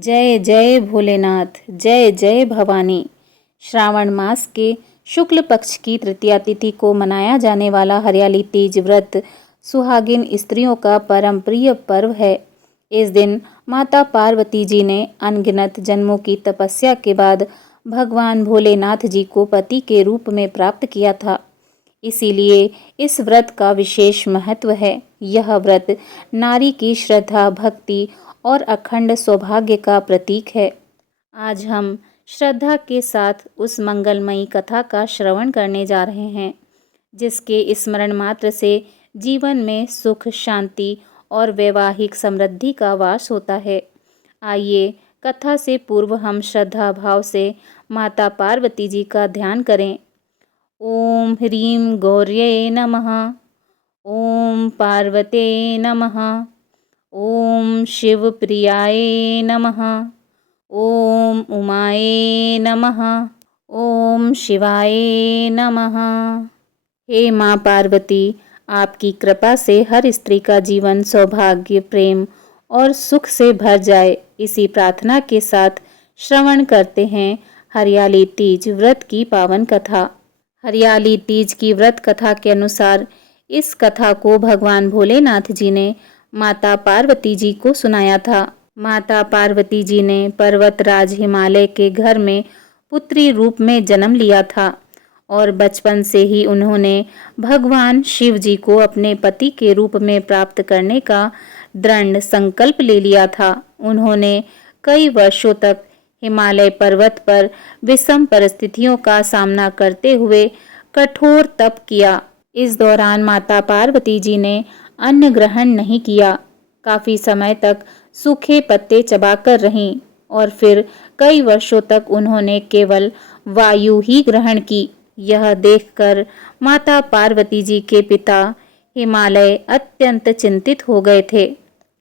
जय जय भोलेनाथ, जय जय भवानी। श्रावण मास के शुक्ल पक्ष की तृतीया तिथि को मनाया जाने वाला हरियाली तीज व्रत सुहागिन स्त्रियों का परम प्रिय पर्व है। इस दिन माता पार्वती जी ने अनगिनत जन्मों की तपस्या के बाद भगवान भोलेनाथ जी को पति के रूप में प्राप्त किया था। इसीलिए इस व्रत का विशेष महत्व है। यह व्रत नारी की श्रद्धा, भक्ति और अखंड सौभाग्य का प्रतीक है। आज हम श्रद्धा के साथ उस मंगलमयी कथा का श्रवण करने जा रहे हैं, जिसके स्मरण मात्र से जीवन में सुख, शांति और वैवाहिक समृद्धि का वास होता है। आइए कथा से पूर्व हम श्रद्धा भाव से माता पार्वती जी का ध्यान करें। ओम ह्रीं गौर्ये नमः। ओम पार्वते नमः। ओम शिवप्रियाय नमः। ओम उमाये नमः। ओम शिवाय नमः। हे माँ पार्वती, आपकी कृपा से हर स्त्री का जीवन सौभाग्य, प्रेम और सुख से भर जाए, इसी प्रार्थना के साथ श्रवण करते हैं हरियाली तीज व्रत की पावन कथा। हरियाली तीज की व्रत कथा के अनुसार इस कथा को भगवान भोलेनाथ जी ने माता पार्वती जी को सुनाया था। माता पार्वती जी ने पर्वतराज हिमालय के घर में पुत्री रूप में जन्म लिया था और बचपन से ही उन्होंने भगवान शिव जी को अपने पति के रूप में प्राप्त करने का दृढ़ संकल्प ले लिया था। उन्होंने कई वर्षों तक हिमालय पर्वत पर विषम परिस्थितियों का सामना करते हुए कठोर तप किया। इस दौरान माता पार्वती जी ने अन्न ग्रहण नहीं किया। काफी समय तक सूखे पत्ते चबाकर रहीं और फिर कई वर्षों तक उन्होंने केवल वायु ही ग्रहण की। यह देखकर माता पार्वती जी के पिता हिमालय अत्यंत चिंतित हो गए थे।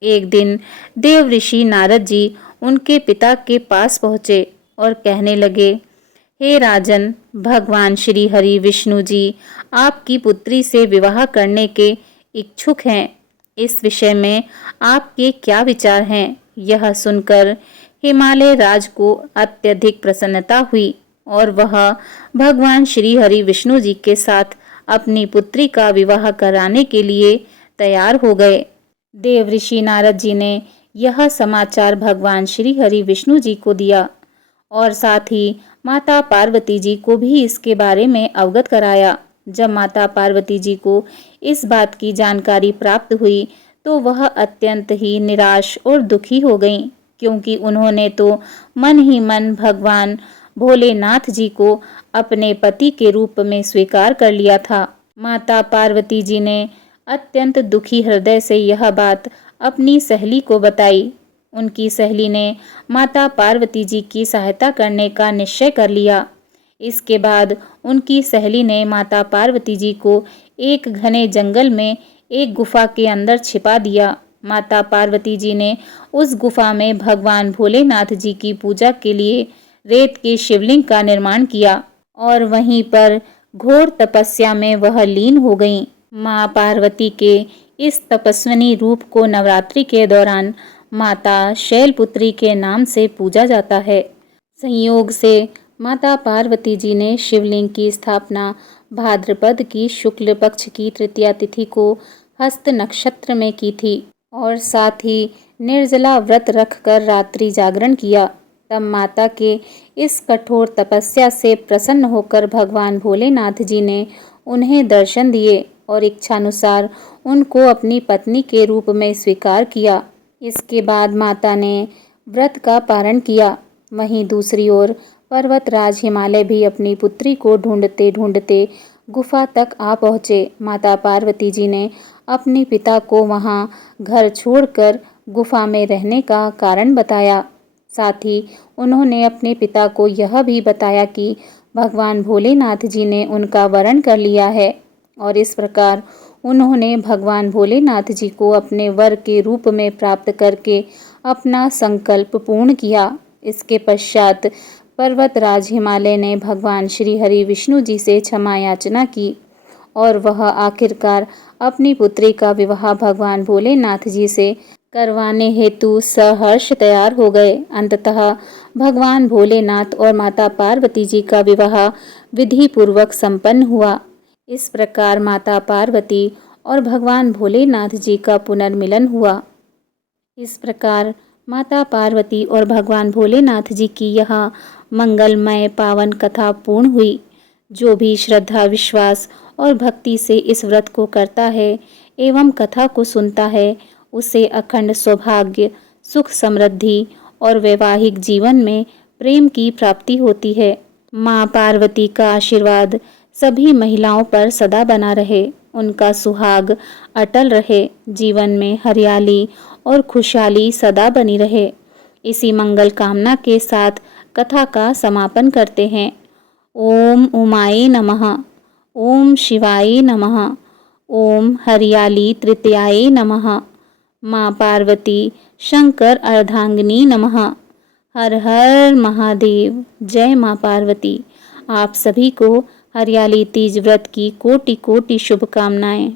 एक दिन देव ऋषि नारद जी उनके पिता के पास पहुँचे और कहने लगे, हे राजन, भगवान श्री हरि विष्णु जी आपकी पुत्री से विवाह करने के इच्छुक हैं। इस विषय में आपके क्या विचार हैं? यह सुनकर हिमालय राज को अत्यधिक प्रसन्नता हुई और वह भगवान श्री हरि विष्णु जी के साथ अपनी पुत्री का विवाह कराने के लिए तैयार हो गए। देव ऋषि नारद जी ने यह समाचार भगवान श्री हरि विष्णु जी को दिया और साथ ही माता पार्वती जी को भी इसके बारे में अवगत कराया। जब माता पार्वती जी को इस बात की जानकारी प्राप्त हुई तो वह अत्यंत ही निराश और दुखी हो गईं, क्योंकि उन्होंने तो मन ही मन भगवान भोलेनाथ जी को अपने पति के रूप में स्वीकार कर लिया था। माता पार्वती जी ने अत्यंत दुखी हृदय से यह बात अपनी सहेली को बताई। उनकी सहेली ने माता पार्वती जी की सहायता करने का निश्चय कर लिया। इसके बाद उनकी सहेली ने माता पार्वती जी को एक घने जंगल में एक गुफा के अंदर छिपा दिया। माता पार्वती जी ने उस गुफा में भगवान भोलेनाथ जी की पूजा के लिए रेत के शिवलिंग का निर्माण किया और वहीं पर घोर तपस्या में वह लीन हो गईं। माँ पार्वती के इस तपस्विनी रूप को नवरात्रि के दौरान माता शैलपुत्री के नाम से पूजा जाता है। संयोग से माता पार्वती जी ने शिवलिंग की स्थापना भाद्रपद की शुक्ल पक्ष की तृतीया तिथि को हस्त नक्षत्र में की थी और साथ ही निर्जला व्रत रखकर रात्रि जागरण किया। तब माता के इस कठोर तपस्या से प्रसन्न होकर भगवान भोलेनाथ जी ने उन्हें दर्शन दिए और इच्छानुसार उनको अपनी पत्नी के रूप में स्वीकार किया। इसके बाद माता ने व्रत का पारण किया। वहीं दूसरी ओर पर्वतराज हिमालय भी अपनी पुत्री को ढूंढते ढूंढते गुफा तक आ पहुँचे। माता पार्वती जी ने अपने पिता को वहां घर छोड़कर गुफा में रहने का कारण बताया। साथ ही उन्होंने अपने पिता को यह भी बताया कि भगवान भोलेनाथ जी ने उनका वरण कर लिया है और इस प्रकार उन्होंने भगवान भोलेनाथ जी को अपने वर के रूप में प्राप्त करके अपना संकल्प पूर्ण किया। इसके पश्चात पर्वतराज हिमालय ने भगवान श्री हरि विष्णु जी से क्षमा याचना की और वह आखिरकार अपनी पुत्री का विवाह भगवान भोलेनाथ जी से करवाने हेतु सहर्ष तैयार हो गए। अंततः भगवान भोलेनाथ और माता पार्वती जी का विवाह विधि पूर्वक संपन्न हुआ। इस प्रकार माता पार्वती और भगवान भोलेनाथ जी का पुनर्मिलन हुआ। इस प्रकार माता पार्वती और भगवान भोलेनाथ जी की यह मंगलमय पावन कथा पूर्ण हुई। जो भी श्रद्धा, विश्वास और भक्ति से इस व्रत को करता है एवं कथा को सुनता है, उसे अखंड सौभाग्य, सुख, समृद्धि और वैवाहिक जीवन में प्रेम की प्राप्ति होती है। माँ पार्वती का आशीर्वाद सभी महिलाओं पर सदा बना रहे, उनका सुहाग अटल रहे, जीवन में हरियाली और खुशहाली सदा बनी रहे। इसी मंगल कामना के साथ कथा का समापन करते हैं। ओम उमाय नमः, ओम शिवाय नमः, ओम हरियाली तृतीयाय नमः, माँ पार्वती शंकर अर्धांगिनी नमः। हर हर महादेव। जय माँ पार्वती। आप सभी को हरियाली तीज व्रत की कोटि कोटि शुभकामनाएं।